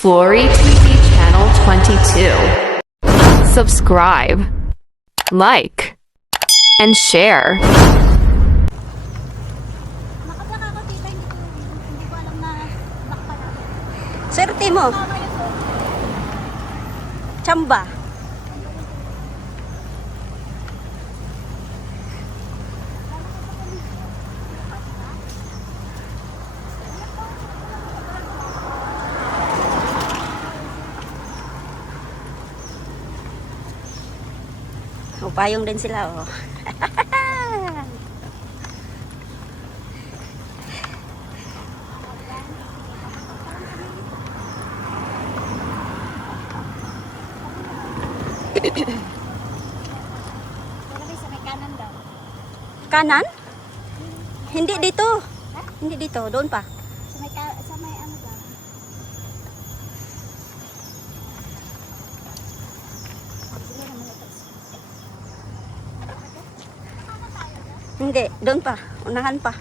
Flory TV Channel 22. Subscribe, like, and share. Nakaplaka ako tita, hindi ko alam na black pala. Swerte mo. Chamba. Upayong din sila, oh. Sa may kanan daw. Kanan? Hindi dito. Hindi dito, doon pa. Sa may ano daw. Hindi, doon pa. Unahan pa.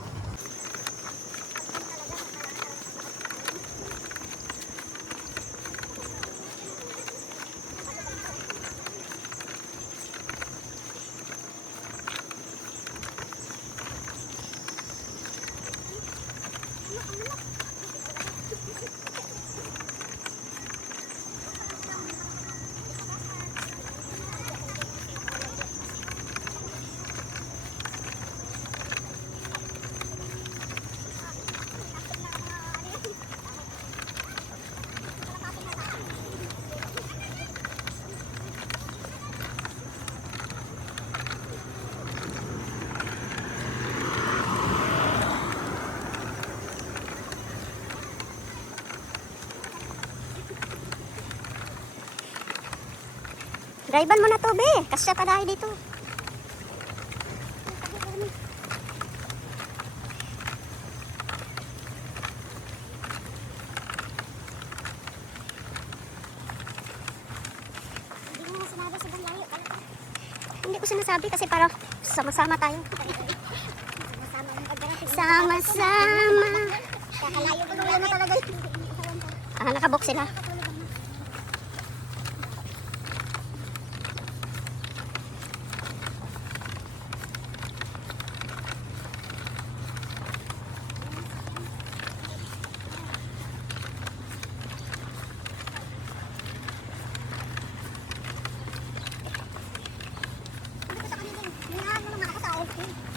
Drivean mo na to, be. Kasya ka dahil dito. Hindi mo sinabi sa layo. Hindi ko sinasabi kasi para sama-sama tayo. Sama-sama. Kakalayo ko na talaga. Nakabok sila.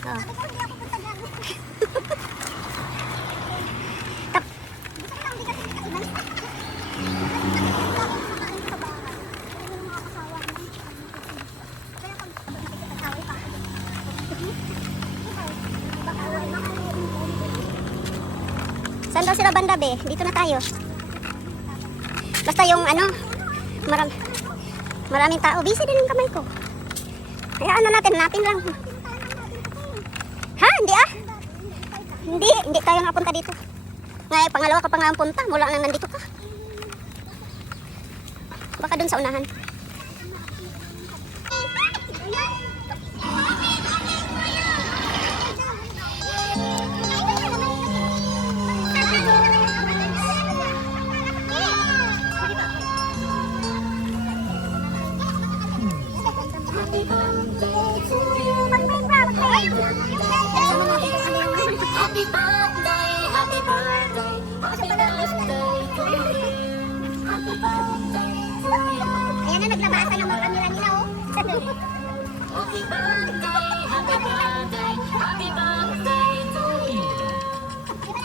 Sabi ko, hindi ako punta dyan. Gusto ko lang, hindi kasi nakainan. Saan daw sila banda, be? Dito na tayo. Basta yung ano, maraming tao. Busy din yung kamay ko. Kaya ano natin lang. Ha? Hindi ah? Hindi tayo nga punta dito. Ngayon, pangalawa ka pa nga ang punta. Mula nang nandito ka. Baka dun sa unahan. Happy birthday, happy birthday, happy birthday to you. Happy birthday to you. Ayan na, naglabasa ng mga kamera nila, oh. Happy birthday, happy birthday, happy birthday to you. Happy birthday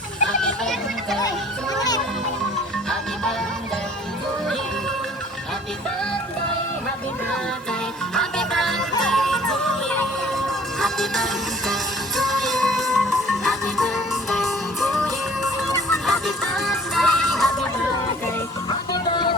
to you. Happy birthday to you. Happy birthday, happy birthday, happy birthday to you. Happy birthday to you. Happy birthday to you. Happy birthday, happy birthday, happy birthday.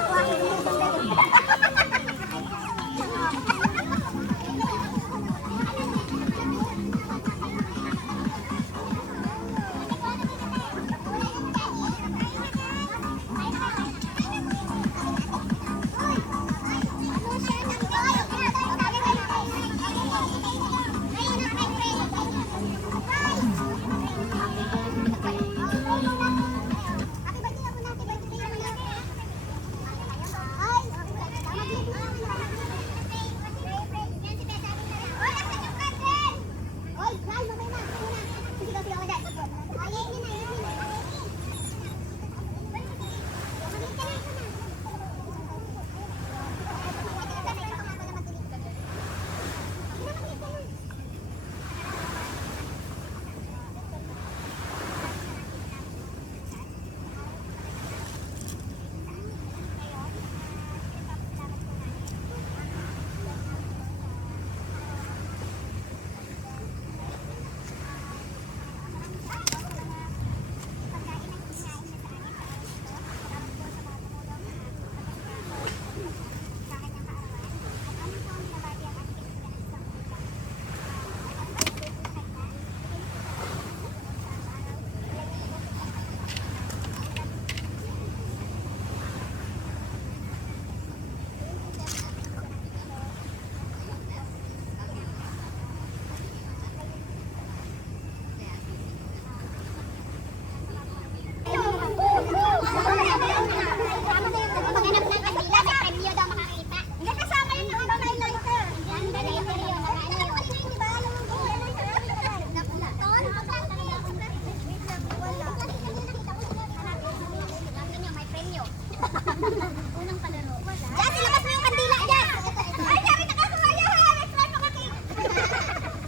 Unang palaro. Diyan, ilabas mo yung kandila dyan. Ay, sabi na kaso kaya ha. Next one, makakita.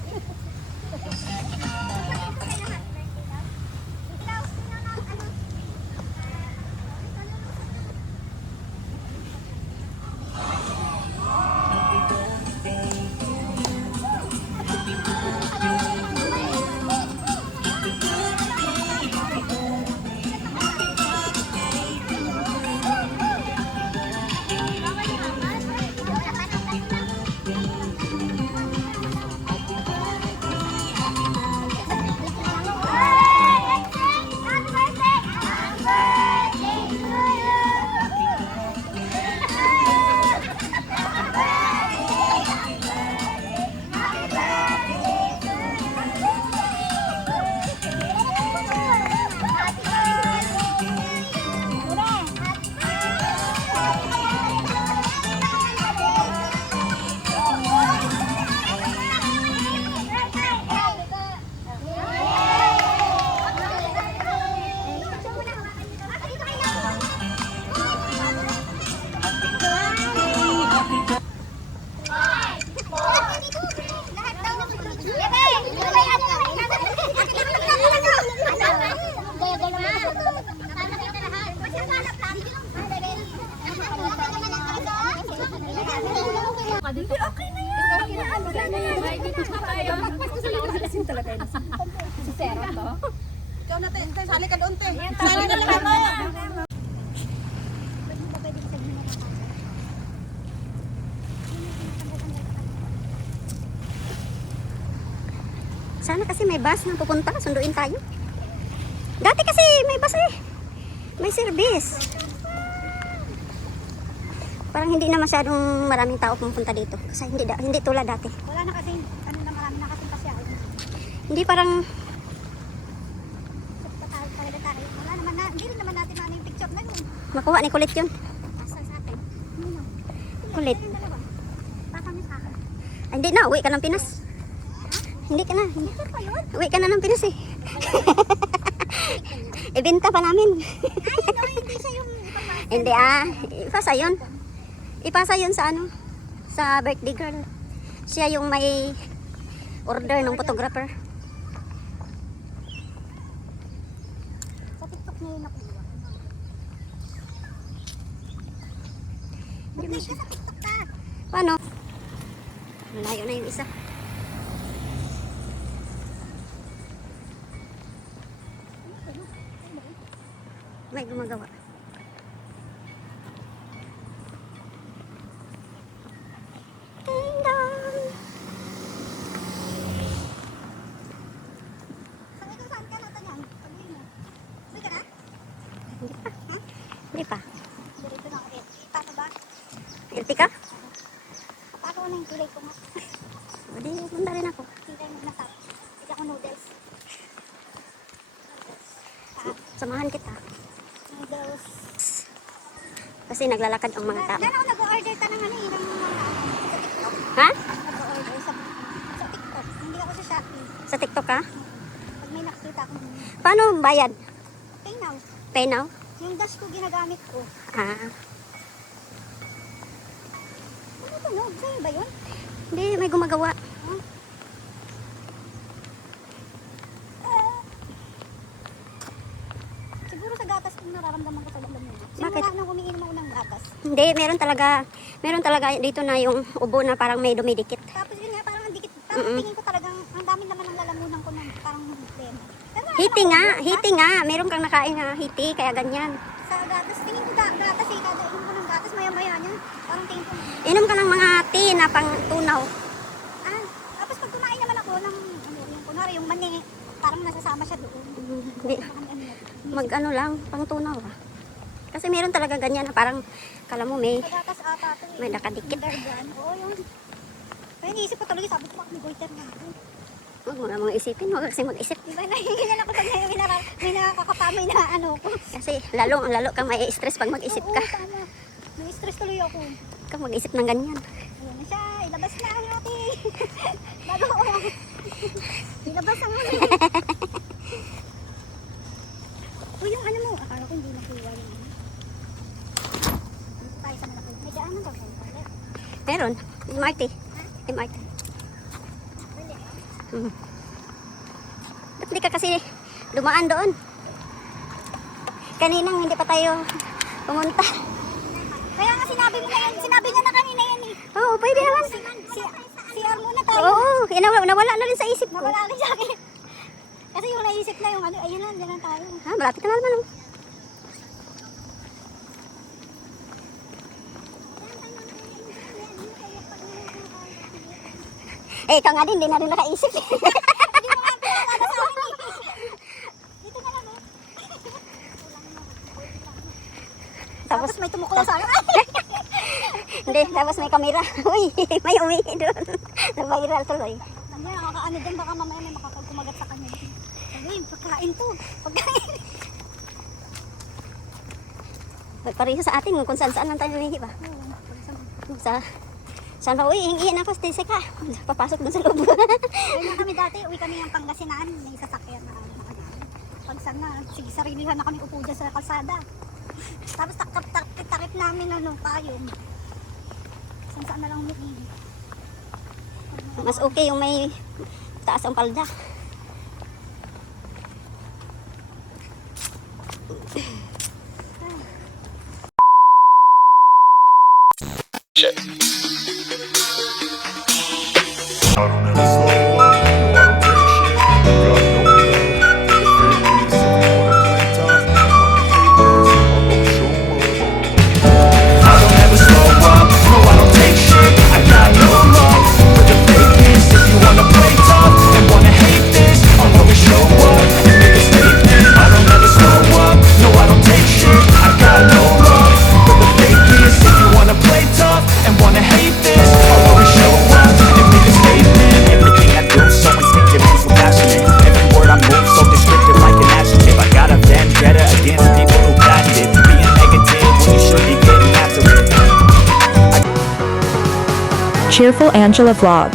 Ikaw na, te. Sali ka doon, te. Sali ka doon. Sana kasi may bus na pupunta, sunduin tayo. Dati kasi may bus eh. May service. Parang hindi na masyadong maraming tao pumupunta dito. Kasi hindi tulad dati. Wala na kasi, ano na marami na kasi kasi. Hindi parang Wala naman na, hindi rin naman natin ano yung picture na yun. makuha ni kulit yun. Asa sa atin. Kulit. Yung dalawa. Baka may sa akin. Ay, hindi na, uwi ka ng Pinas. Hindi ka na. Uwi ka na ng Pinas eh. Ibenta pa namin. Hindi siya yung Hindi ipasa yun. Ipasa yun sa ano? Sa birthday girl. Siya yung may order ng photographer. sa TikTok niya yung nakuha. Hindi mo Sa siya. TikTok ka. Paano? Malayo na yung isa. May gumagawa. Ding dong. Saan ka natin yan? Sabihin mo. Uwi ka na? Hindi pa. Dito na ako. Paano ba? Guilty ka? Paano na yung kulay ko nga? O di, punta rin ako. Hintay mo na sa. Hindi ako noodles. Samahan kita. Noodles. Kasi naglalakad ang mga tao. Yan ako nag-order ka ng ano eh. Ng mga sa TikTok. Ha? Nag-order sa TikTok. Hindi ako sa Shopee. Sa TikTok ka? Pag may nakita akong Paano bayad? pay now. Pay now? Yung dash ko ginagamit ko. Ah. Ano to no? Sa'yo ba yun? Hindi, may gumagawa. Siguro sa gatas kung nararamdaman ko sa damdam mo. Bakit? Simula nang umiinom ako ng gatas. Hindi, meron talaga dito na yung ubo na parang may dumidikit. Tapos yun nga, parang ang dikit. Tapos tingin ko talagang, ang dami naman ng lalamunan ko ng parang problema. Pero wala Hiti namang nga, ubo, ha? hiti nga. Meron kang nakain na hiti, kaya ganyan. Sa gatas, tingin ko gatas eh. Kada inom ko ng gatas, maya-maya niya. Parang tingin ko, Inom ka ng mga tea na pang tunaw. tapos pag kumain naman ako ng, ano, yung kunwari, yung mani, parang nasasama siya doon. Hindi, Parang ano, mag-ano lang, pang tunaw. Kasi meron talaga ganyan na parang, kala mo may, sa gatas ata to eh. may nakadikit. Yung Dargan. Oo, yun. Kaya iniisip ko tuloy, sabi ko, bakit may goiter na ako. Huwag mo namang isipin, huwag kasi mag-isip. Diba, nahihingan ako pag may nakakapamoy na ano ko. Kasi lalo kang may stress pag mag-isip ka. Oo, tama. May-stress tuloy ako. Huwag kang mag-isip ng ganyan. Ayan na siya, ilabas na ang ating. Bago ko. Ilabas ang ano. Uy, yung ano mo, akala ko hindi nakuha yung ano. Meron. MRT. MRT. Ba't hindi ka kasi dumaan doon? Kaninang hindi pa tayo pumunta. Kaya nga sinabi mo na yan. Sinabi niya na kanina yan eh. Oo, pwede naman. CR muna tayo. Oo, nawala na rin sa isip ko. Nawala rin sa akin. Kasi yung naisip na yung ano, ayun na, dyan na tayo. Ha, malapit ka na naman. Oh. Eh, ikaw nga din, hindi na rin nakaisip. Hindi mo nga pinalala sa akin eh. Dito na lang eh. Tapos, Tapos may tumuklaw sa akin. hindi, tapos may kamera. Uy, may umihi doon. Nag-viral tuloy. Mamaya nakakaano din, baka mamaya may makakagumagat sa kanya. Sabi, pagkain to. Pagkain. Pareho sa atin kung saan-saan lang tayo umihi ba? Saan ba? Uy, hingihin ako, Stacy ka. Papasok doon sa loob. Kaya kami dati, uwi kami ng Pangasinan. May sasakyan na nakagaling. Pag saan na, sige, sarilihan na kami upo dyan sa kalsada. Tapos takip namin ano, payong. Saan na lang umihi. Mas okay yung may taas ang palda. I don't ever slow up, no I don't take shit. Got no love for the fakeness. If you wanna play tough, wanna hate this, I'ma show up. I don't ever slow up, no I don't take shit. I got no love for the fakeness. If you wanna play tough and wanna hate this, I'll always show up and make a statement. I don't ever slow up, no I don't take shit. I got no love for the fakeness. If you wanna play tough and wanna hate this, I'll always show up and make a statement. Everything I do so instinctive and so passionate. Every word I move so descriptive like an adjective. I got a vendetta against people who patented being negative when you should be getting after it. Cheerful Angela Vlog.